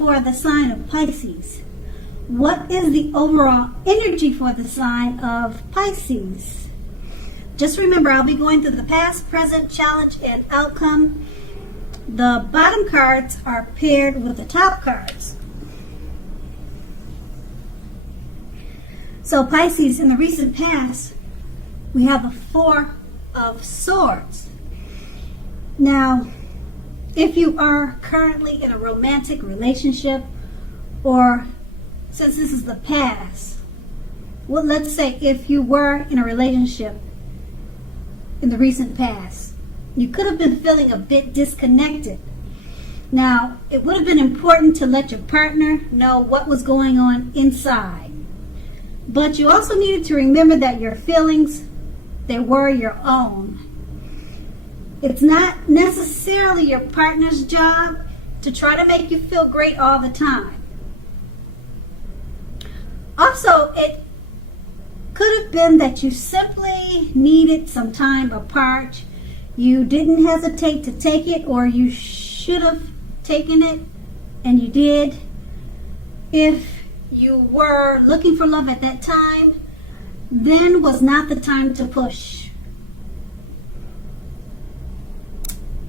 for the sign of Pisces? What is the overall energy for the sign of Pisces? Just remember, I'll be going through the past, present, challenge, and outcome. The bottom cards are paired with the top cards. So Pisces, in the recent past, we have the Four of Swords. Now, if you are currently in a romantic relationship, or since this is the past, well, let's say if you were in a relationship in the recent past, you could have been feeling a bit disconnected. Now, it would have been important to let your partner know what was going on inside. But you also needed to remember that your feelings, they were your own. It's not necessarily your partner's job to try to make you feel great all the time. Also, it could have been that you simply needed some time apart. You didn't hesitate to take it, or you should have taken it, and you did. If you were looking for love at that time, then was not the time to push.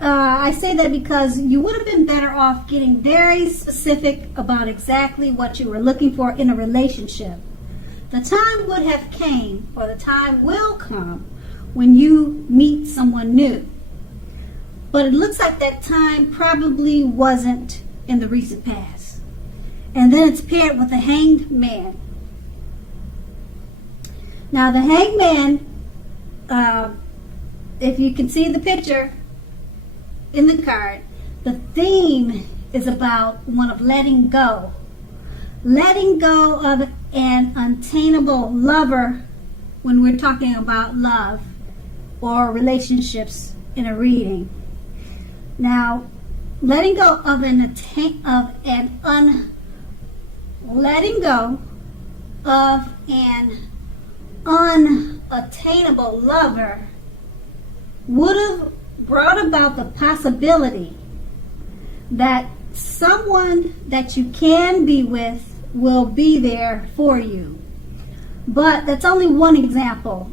I say that because you would have been better off getting very specific about exactly what you were looking for in a relationship. The time would have came, or the time will come, when you meet someone new. But it looks like that time probably wasn't in the recent past. And then it's paired with the Hanged Man. Now the Hanged Man, if you can see the picture in the card, the theme is about one of letting go. Letting go of an unattainable lover when we're talking about love or relationships in a reading. Now, letting go of an unattainable lover would have brought about the possibility that someone that you can be with will be there for you. But that's only one example.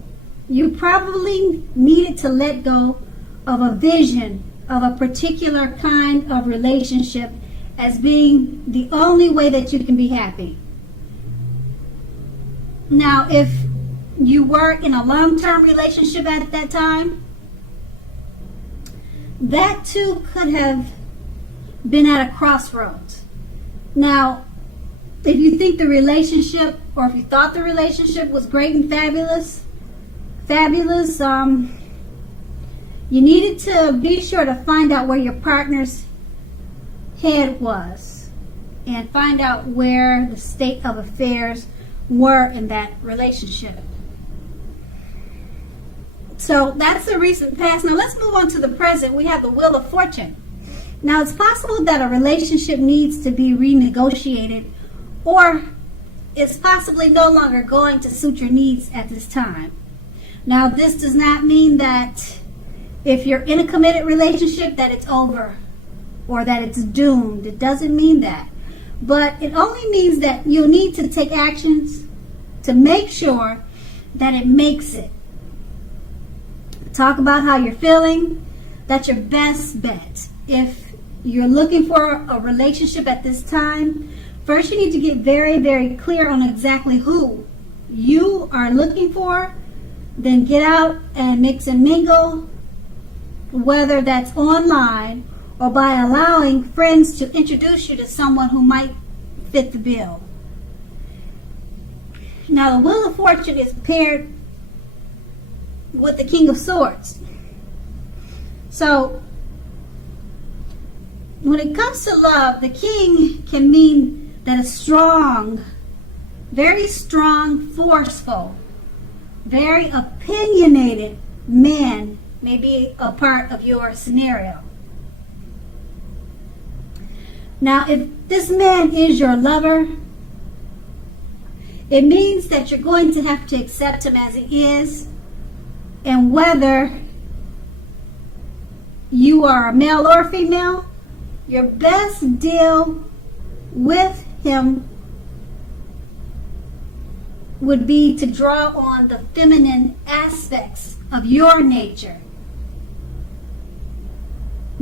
You probably needed to let go of a vision of a particular kind of relationship as being the only way that you can be happy. Now, if you were in a long-term relationship at that time, that too could have been at a crossroads. Now, if you think the relationship, or if you thought the relationship was great and fabulous, you needed to be sure to find out where your partner's head was and find out where the state of affairs were in that relationship. So that's the recent past. Now let's move on to the present. We have the Wheel of Fortune. Now it's possible that a relationship needs to be renegotiated, or it's possibly no longer going to suit your needs at this time. Now this does not mean that if you're in a committed relationship that it's over or that it's doomed. It doesn't mean that. But it only means that you'll need to take actions to make sure that it makes it. Talk about how you're feeling. That's your best bet. If you're looking for a relationship at this time, first you need to get very, very clear on exactly who you are looking for. Then get out and mix and mingle, whether that's online or by allowing friends to introduce you to someone who might fit the bill. Now the Wheel of Fortune is paired with the King of Swords. So when it comes to love, the King can mean that a strong, very strong, forceful, very opinionated man may be a part of your scenario. Now, if this man is your lover, it means that you're going to have to accept him as he is, and whether you are a male or female, your best deal with him would be to draw on the feminine aspects of your nature.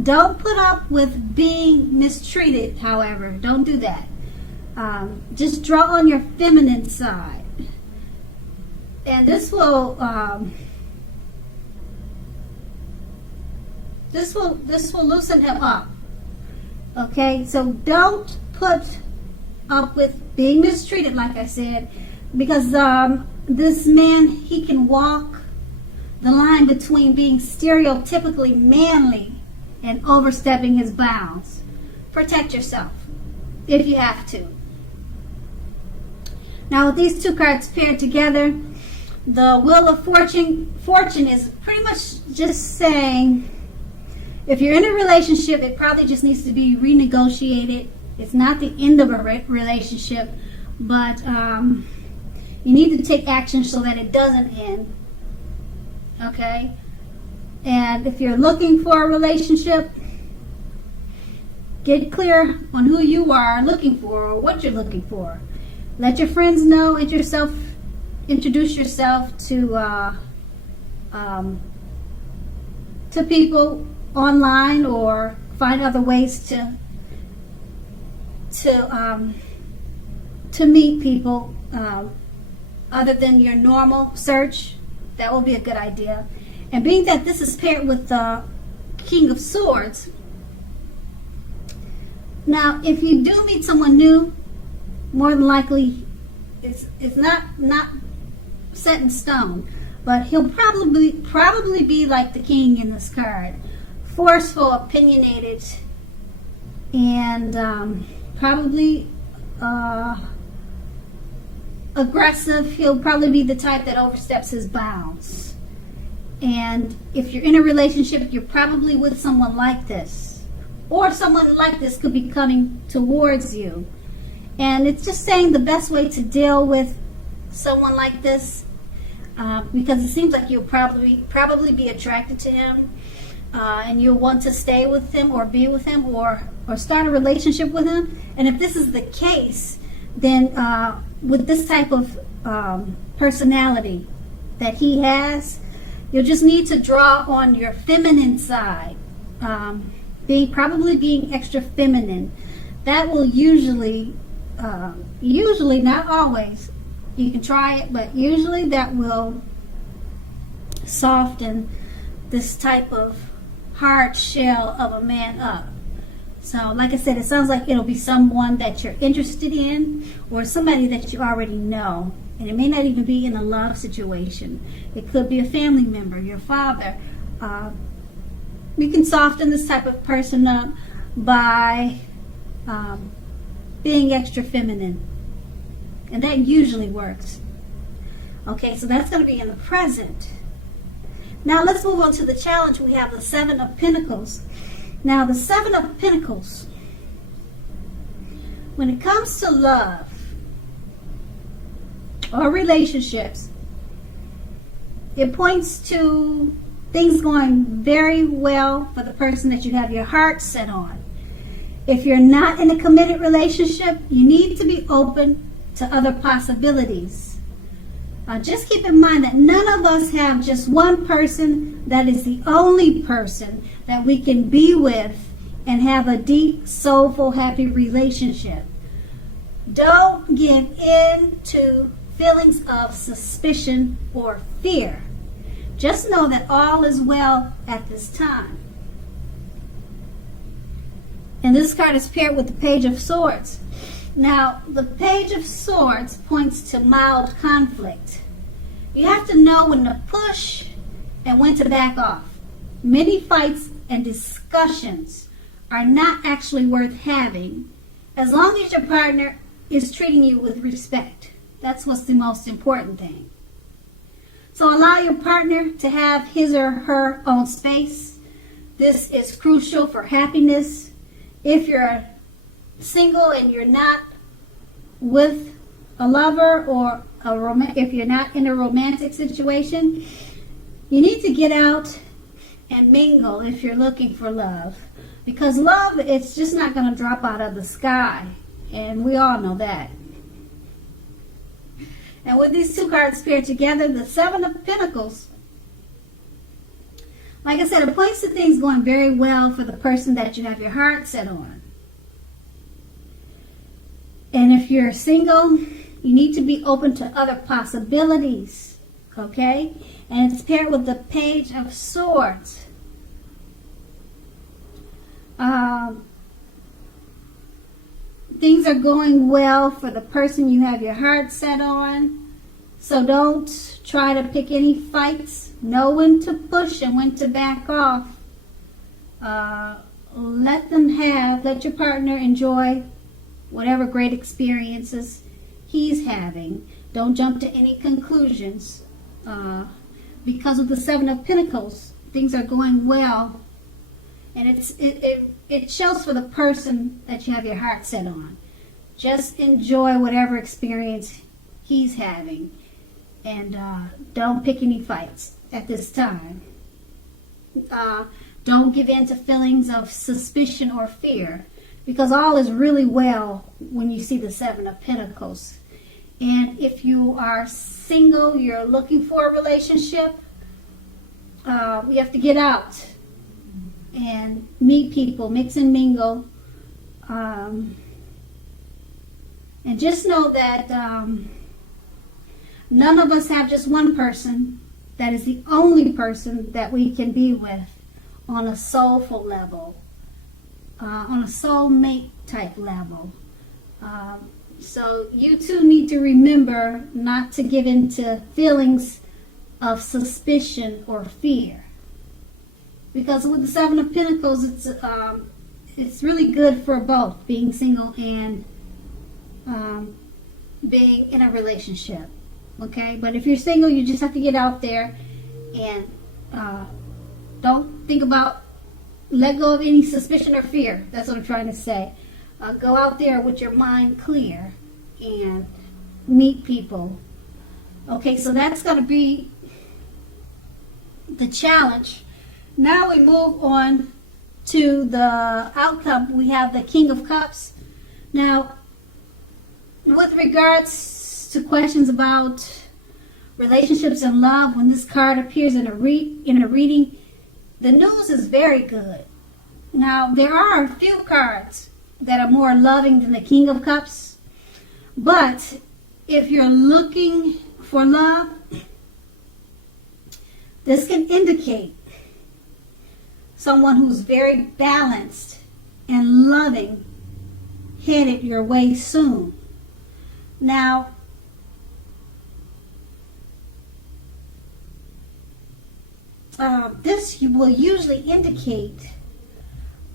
Don't put up with being mistreated, however. Don't do that. Just draw on your feminine side. And this will loosen him up. Okay, so don't put up with being mistreated, like I said, because this man, he can walk the line between being stereotypically manly and overstepping his bounds. Protect yourself if you have to. Now, with these two cards paired together, the Wheel of Fortune is pretty much just saying, if you're in a relationship, it probably just needs to be renegotiated. It's not the end of a relationship, but you need to take action so that it doesn't end. Okay? And if you're looking for a relationship, get clear on who you are looking for or what you're looking for. Let your friends know, and introduce yourself to people online, or find other ways to meet people other than your normal search. That will be a good idea. And being that this is paired with the King of Swords, now if you do meet someone new, more than likely it's not set in stone, but he'll probably be like the king in this card, forceful, opinionated, and probably aggressive. He'll probably be the type that oversteps his bounds. And if you're in a relationship, you're probably with someone like this, or someone like this could be coming towards you. And it's just saying the best way to deal with someone like this, because it seems like you'll probably be attracted to him, and you'll want to stay with him or be with him or start a relationship with him. And if this is the case, then with this type of personality that he has, you'll just need to draw on your feminine side, being extra feminine. That will usually, not always, you can try it, but usually that will soften this type of hard shell of a man up. So, like I said, it sounds like it'll be someone that you're interested in, or somebody that you already know. And it may not even be in a love situation. It could be a family member, your father. We can soften this type of person up by being extra feminine. And that usually works. Okay, so that's going to be in the present. Now let's move on to the challenge. We have the Seven of Pentacles. Now the Seven of Pentacles, when it comes to love or relationships, it points to things going very well for the person that you have your heart set on. If you're not in a committed relationship, you need to be open to other possibilities. Just keep in mind that none of us have just one person that is the only person that we can be with and have a deep, soulful, happy relationship. Don't give in to feelings of suspicion or fear. Just know that all is well at this time. And this card is paired with the Page of Swords. Now, the Page of Swords points to mild conflict. You have to know when to push and when to back off. Many fights and discussions are not actually worth having as long as your partner is treating you with respect. That's what's the most important thing. So allow your partner to have his or her own space. This is crucial for happiness. If you're single and you're not with a lover, or if you're not in a romantic situation, you need to get out and mingle if you're looking for love. Because love, it's just not going to drop out of the sky. And we all know that. And with these two cards paired together, the Seven of Pentacles, like I said, it points to things going very well for the person that you have your heart set on. And if you're single, you need to be open to other possibilities, okay? And it's paired with the Page of Swords. Things are going well for the person you have your heart set on. So don't try to pick any fights. Know when to push and when to back off. Let your partner enjoy whatever great experiences he's having. Don't jump to any conclusions. Because of the Seven of Pentacles, things are going well. And it shows for the person that you have your heart set on. Just enjoy whatever experience he's having. And don't pick any fights at this time. Don't give in to feelings of suspicion or fear. Because all is really well when you see the Seven of Pentacles. And if you are single, you're looking for a relationship, you have to get out and meet people, mix and mingle. And just know that none of us have just one person that is the only person that we can be with on a soulful level, on a soulmate type level. So you too need to remember not to give in to feelings of suspicion or fear. Because with the Seven of Pentacles, it's really good for both being single and being in a relationship. Okay, but if you're single, you just have to get out there and don't think about, let go of any suspicion or fear. That's what I'm trying to say. Go out there with your mind clear and meet people. Okay, so that's going to be the challenge. Now we move on to the outcome. We have the King of Cups. Now, with regards to questions about relationships and love, when this card appears in a reading, the news is very good. Now, there are a few cards that are more loving than the King of Cups, but if you're looking for love, this can indicate someone who's very balanced and loving headed your way soon. Now, this will usually indicate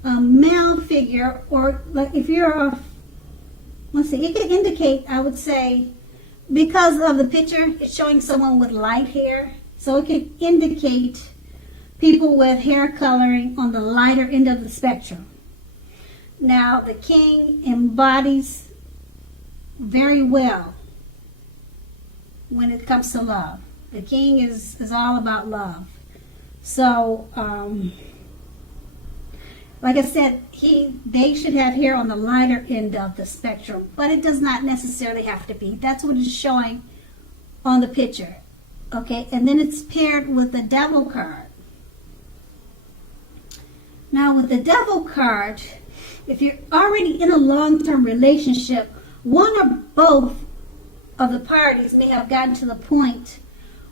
a male figure, or like if you're it can indicate, I would say, because of the picture, it's showing someone with light hair, so it can indicate people with hair coloring on the lighter end of the spectrum. Now, the King embodies very well when it comes to love. The King is all about love. So, like I said, they should have hair on the lighter end of the spectrum, but it does not necessarily have to be. That's what it's showing on the picture. Okay, and then it's paired with the Devil card. Now, with the Devil card, if you're already in a long-term relationship, one or both of the parties may have gotten to the point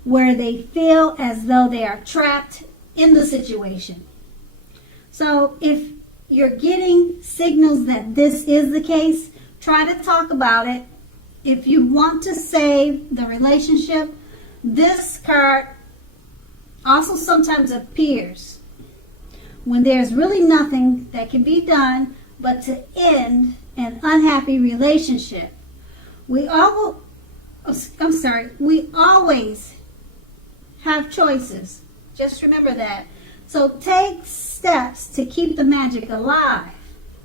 where they feel as though they are trapped in the situation. So if you're getting signals that this is the case, try to talk about it. If you want to save the relationship, this card also sometimes appears when there's really nothing that can be done but to end an unhappy relationship. We always have choices. Just remember that. So take steps to keep the magic alive,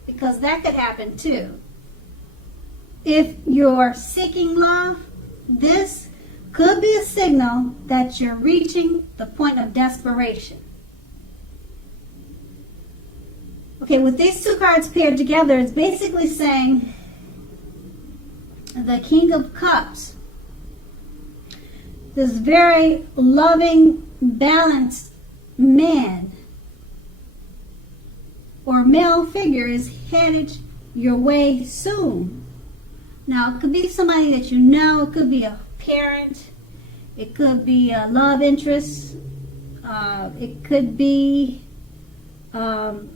because that could happen too. If you're seeking love, this could be a signal that you're reaching the point of desperation. Okay, with these two cards paired together, it's basically saying the King of Cups. This very loving, balanced man or male figure is headed your way soon. Now, it could be somebody that you know. It could be a parent. It could be a love interest. It could be some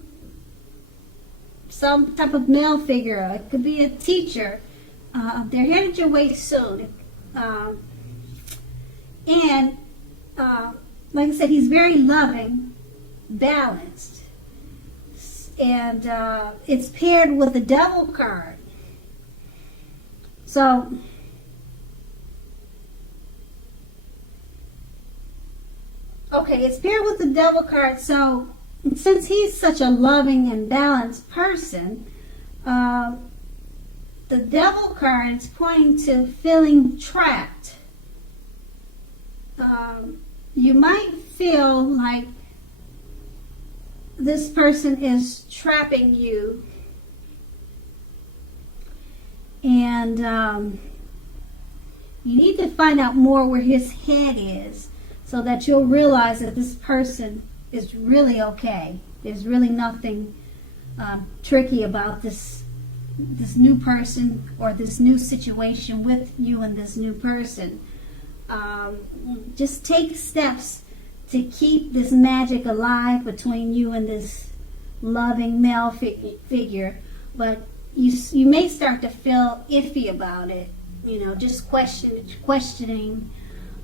type of male figure. It could be a teacher. They're headed your way soon. And like I said, he's very loving, balanced. And it's paired with the Devil card. So, okay, it's paired with the Devil card. So, since he's such a loving and balanced person, the Devil card is pointing to feeling trapped. You might feel like this person is trapping you, and you need to find out more where his head is so that you'll realize that this person is really okay. There's really nothing tricky about this new person or this new situation with you and this new person. Just take steps to keep this magic alive between you and this loving male figure, but you may start to feel iffy about it. You know, just questioning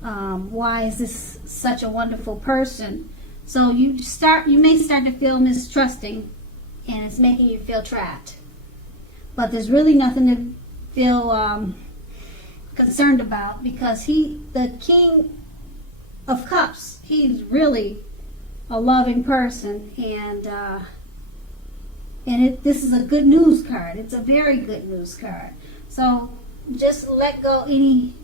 why is this such a wonderful person. So you may start to feel mistrusting, and it's making you feel trapped. But there's really nothing to feel concerned about, because the King of Cups, he's really a loving person, and this is a good news card. It's a very good news card. So just let go any